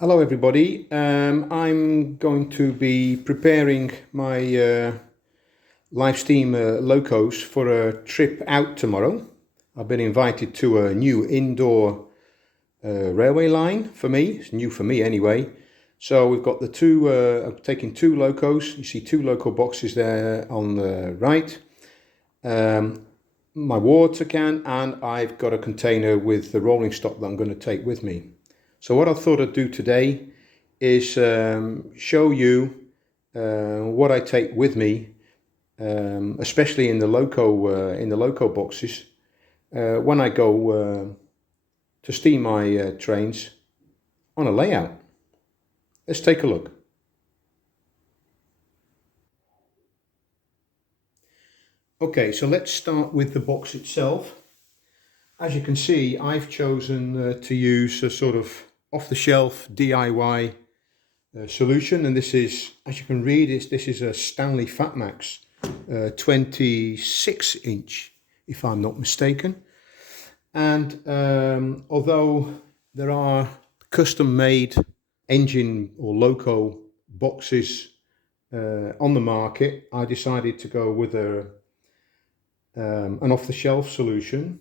Hello everybody, I'm going to be preparing my live steam locos for a trip out tomorrow. I've been invited to a new indoor railway line for me. It's new for me anyway. So we've got the two, I'm taking two locos. You see two loco boxes there on the right. My water can, and I've got a container with the rolling stock that I'm going to take with me. So what I thought I'd do today is show you what I take with me, especially in the loco boxes, when I go to steam my trains on a layout. Let's take a look. Okay, so let's start with the box itself. As you can see, I've chosen to use a sort of off-the-shelf DIY solution, and this is, as you can read, this is a Stanley Fatmax 26 inch, if I'm not mistaken. And although there are custom-made engine or loco boxes on the market, I decided to go with an off-the-shelf solution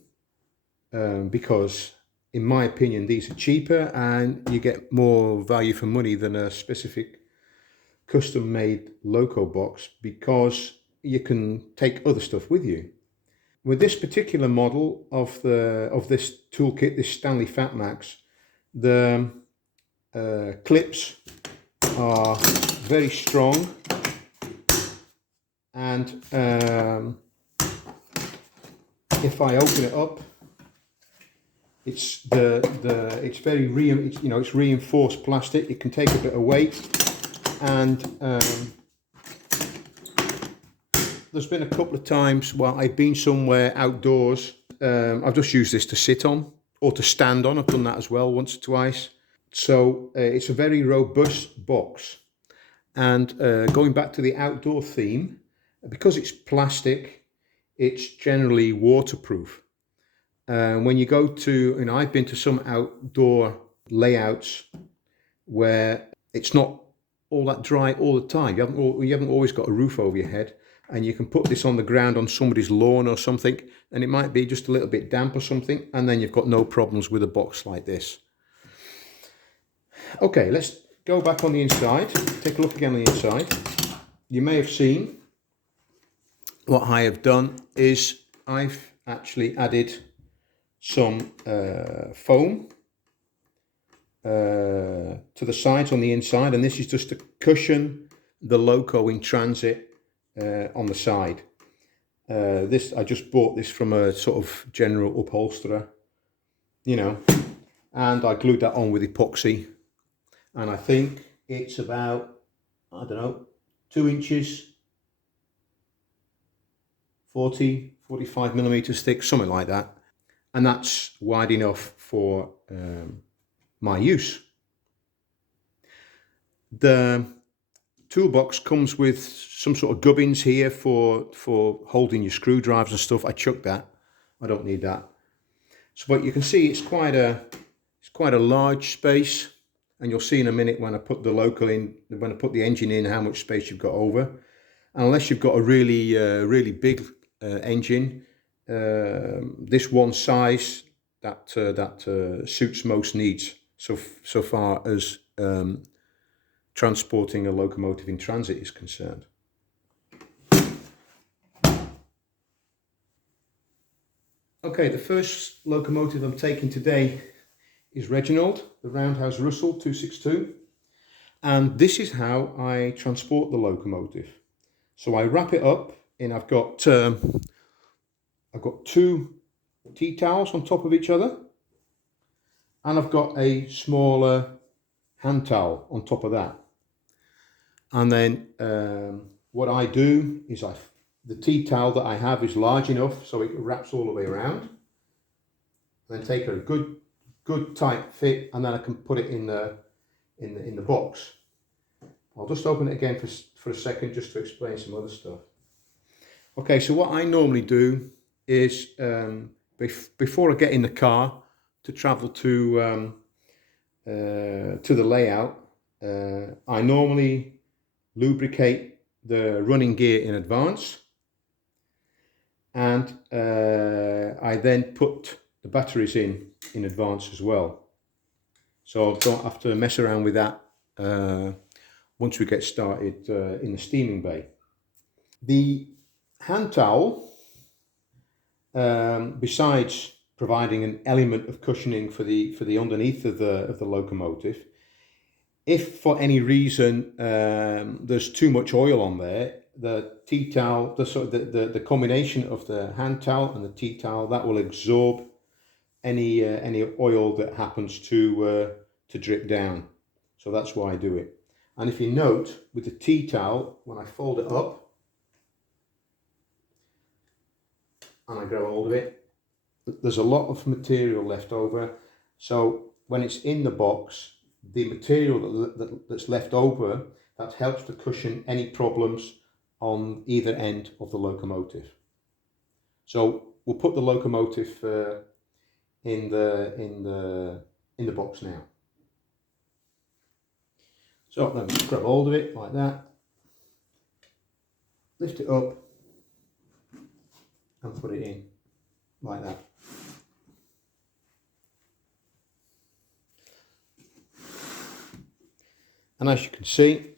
because in my opinion these are cheaper and you get more value for money than a specific custom-made loco box, because you can take other stuff with you. With this particular model of this toolkit, this Stanley Fatmax, the clips are very strong, and if I open it up, it's it's very it's reinforced plastic. It can take a bit of weight, and there's been a couple of times while I've been somewhere outdoors, I've just used this to sit on or to stand on. I've done that as well once or twice. So it's a very robust box. And going back to the outdoor theme, because it's plastic, it's generally waterproof. When you go to, I've been to some outdoor layouts where it's not all that dry all the time. You haven't always got a roof over your head, and you can put this on the ground on somebody's lawn or something, and it might be just a little bit damp or something, and then you've got no problems with a box like this. Okay, let's go back on the inside. Take a look again on the inside. You may have seen what I have done is I've actually added some foam to the sides on the inside, and this is just to cushion the loco in transit on the side. I just bought this from a sort of general upholsterer, and I glued that on with epoxy, and I think it's about, I don't know, 2 inches, 45 millimeters thick, something like that, and that's wide enough for my use. The toolbox comes with some sort of gubbins here for holding your screwdrivers and stuff. I chucked that. I don't need that. So, but you can see it's quite a large space, and you'll see in a minute when I put the loco in, when I put the engine in, how much space you've got over. And unless you've got a really big engine, this one size that suits most needs so far as transporting a locomotive in transit is concerned. Okay, the first locomotive I'm taking today is Reginald, the Roundhouse Russell 262, and this is how I transport the locomotive. So I wrap it up in, I've got two tea towels on top of each other, and I've got a smaller hand towel on top of that. And then what I do is the tea towel that I have is large enough so it wraps all the way around. Then take a good tight fit, and then I can put it in the box. I'll just open it again for a second just to explain some other stuff. Okay, so what I normally do is before I get in the car to travel to to the layout, I normally lubricate the running gear in advance, and I then put the batteries in advance as well. So I don't have to mess around with that once we get started in the steaming bay. The hand towel, besides providing an element of cushioning for the underneath of the locomotive, if for any reason there's too much oil on there, the tea towel, the combination of the hand towel and the tea towel, that will absorb any oil that happens to drip down. So that's why I do it. And if you note, with the tea towel, when I fold it up and I grab hold of it, there's a lot of material left over. So when it's in the box, the material that's left over, that helps to cushion any problems on either end of the locomotive. So we'll put the locomotive in the box now. So let me just grab hold of it like that, lift it up and put it in like that. And as you can see,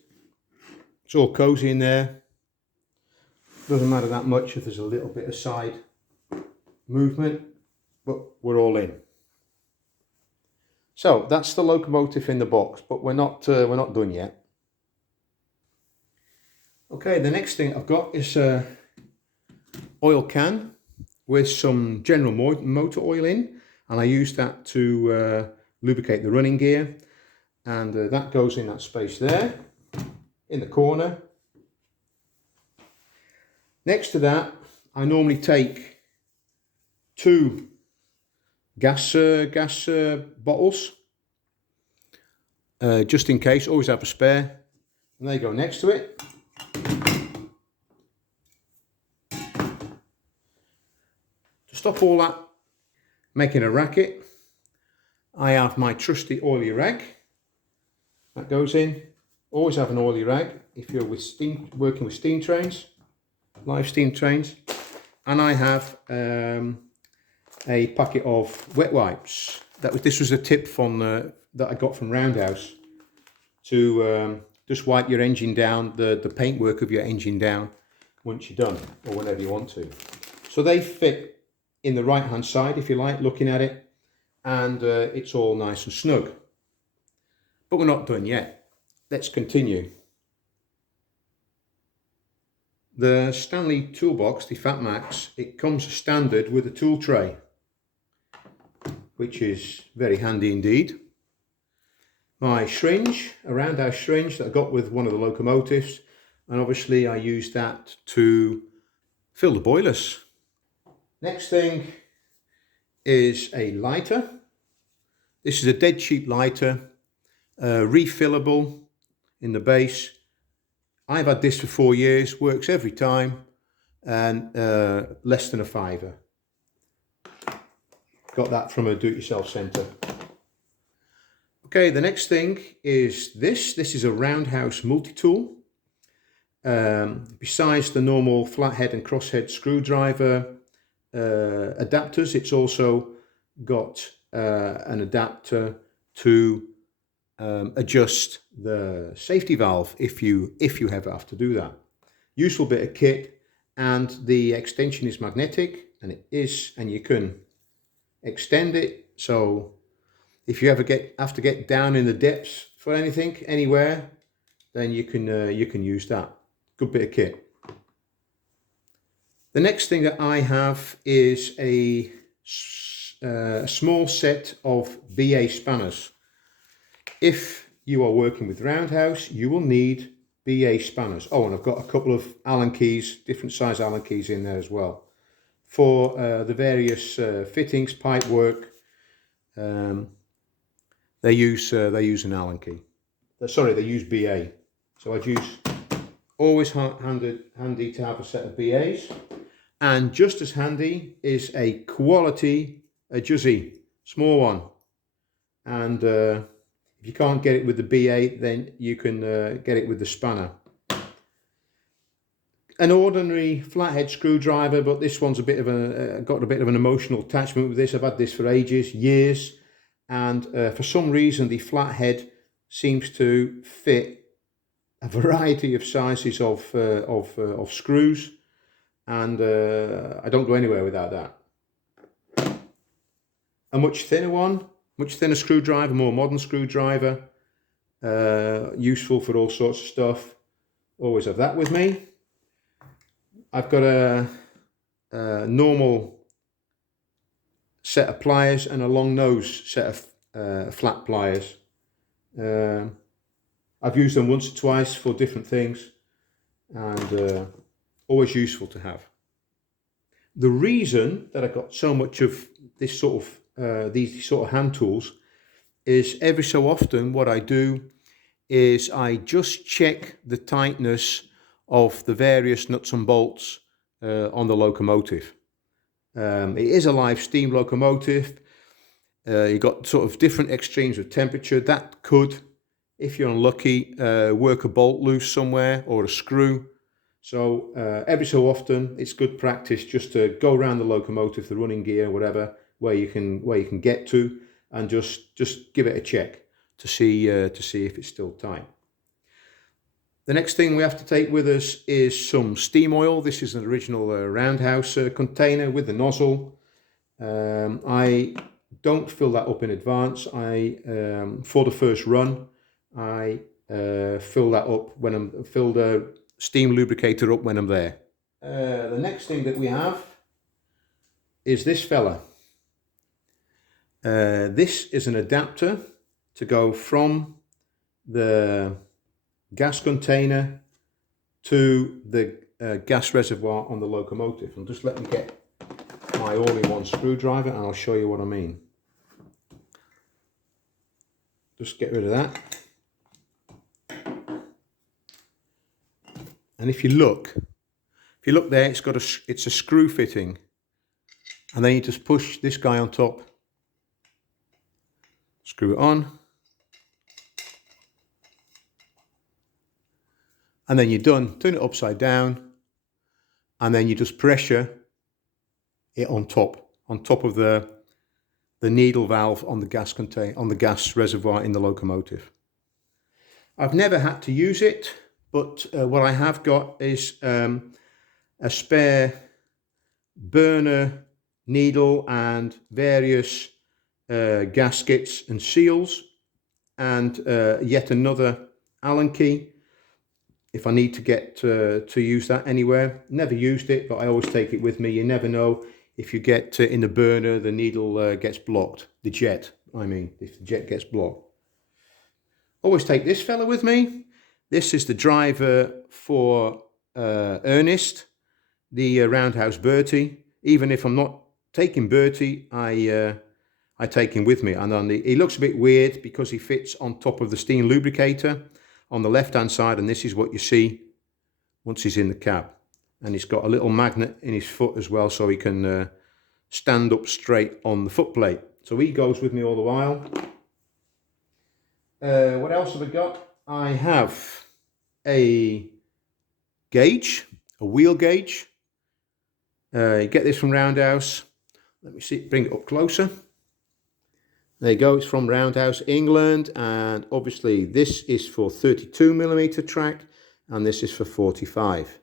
it's all cozy in there. Doesn't matter that much if there's a little bit of side movement, but we're all in. So that's the locomotive in the box, but we're not done yet. Okay, the next thing I've got is a oil can with some general motor oil in, and I use that to lubricate the running gear, and that goes in that space there in the corner. Next to that, I normally take two gas bottles, just in case. Always have a spare, and they go next to it. To stop all that making a racket, I have my trusty oily rag that goes in. Always have an oily rag if you're working with steam trains, live steam trains. And I have a packet of wet wipes. This was a tip from that I got from Roundhouse, to just wipe your engine down, the paintwork of your engine down once you're done, or whenever you want to. So they fit in the right hand side, if you like, looking at it, and it's all nice and snug. But we're not done yet. Let's continue. The Stanley toolbox, the Fat Max, it comes standard with a tool tray, which is very handy indeed. My syringe, a Roundhouse syringe that I got with one of the locomotives, and obviously I use that to fill the boilers. Next thing is a lighter. This is a dead cheap lighter, refillable in the base. I've had this for 4 years, works every time, and less than a £5. Got that from a do-it-yourself centre. Okay, the next thing is this. This is a Roundhouse Multi-Tool. Besides the normal flathead and crosshead screwdriver adapters, it's also got an adapter to adjust the safety valve if you ever have to do that. Useful bit of kit, and the extension is magnetic, and you can extend it. So if you ever have to get down in the depths for anything anywhere, then you can use that. Good bit of kit. The next thing that I have is a small set of BA spanners. If you are working with Roundhouse, you will need BA spanners. Oh, and I've got a couple of Allen keys, different size Allen keys in there as well, for the various fittings, pipe work. They use an Allen key. Sorry, they use BA. So I'd use, always handy to have a set of BAs. And just as handy is a quality Jussie, small one. And If you can't get it with the B8, then you can get it with the spanner. An ordinary flathead screwdriver, but this one's a bit of got a bit of an emotional attachment with this. I've had this for ages, years, and for some reason the flathead seems to fit a variety of sizes of screws, and I don't go anywhere without that. A much thinner one, much thinner screwdriver, more modern screwdriver, useful for all sorts of stuff. Always have that with me. I've got a normal set of pliers and a long nose set of flat pliers. I've used them once or twice for different things, and always useful to have. The reason that I got so much of this sort of these sort of hand tools is every so often what I do is I just check the tightness of the various nuts and bolts on the locomotive. It is a live steam locomotive. You've got sort of different extremes of temperature. That could, if you're unlucky, work a bolt loose somewhere or a screw. So every so often it's good practice just to go around the locomotive, the running gear, whatever, where you can get to, and just give it a check to see if it's still tight. The next thing we have to take with us is some steam oil. This is an original Roundhouse container with the nozzle. I don't fill that up in advance. For the first run, I fill that up when fill the steam lubricator up when I'm there. The next thing that we have is this fella. This is an adapter to go from the gas container to the gas reservoir on the locomotive. And just let me get my all-in-one screwdriver and I'll show you what I mean. Just get rid of that. And if you look there, it's a screw fitting, and then you just push this guy on top, screw it on, and then you're done. Turn it upside down, and then you just pressure it on top of the needle valve on the gas container, on the gas reservoir in the locomotive. I've never had to use it, but what I have got is a spare burner needle and various gaskets and seals, and yet another Allen key if I need to get to use that anywhere. Never used it, but I always take it with me. You never know, if you get in the burner, the needle gets blocked. The jet, I mean, if the jet gets blocked. Always take this fella with me. This is the driver for Ernest, the Roundhouse Bertie. Even if I'm not taking Bertie, I take him with me. And he looks a bit weird because he fits on top of the steam lubricator on the left hand side, and this is what you see once he's in the cab. And he's got a little magnet in his foot as well, so he can stand up straight on the foot plate. So he goes with me all the while. What else have I got? I have a gauge, a wheel gauge. You get this from Roundhouse. Let me see, bring it up closer. There you go, it's from Roundhouse, England, and obviously this is for 32mm track and this is for 45.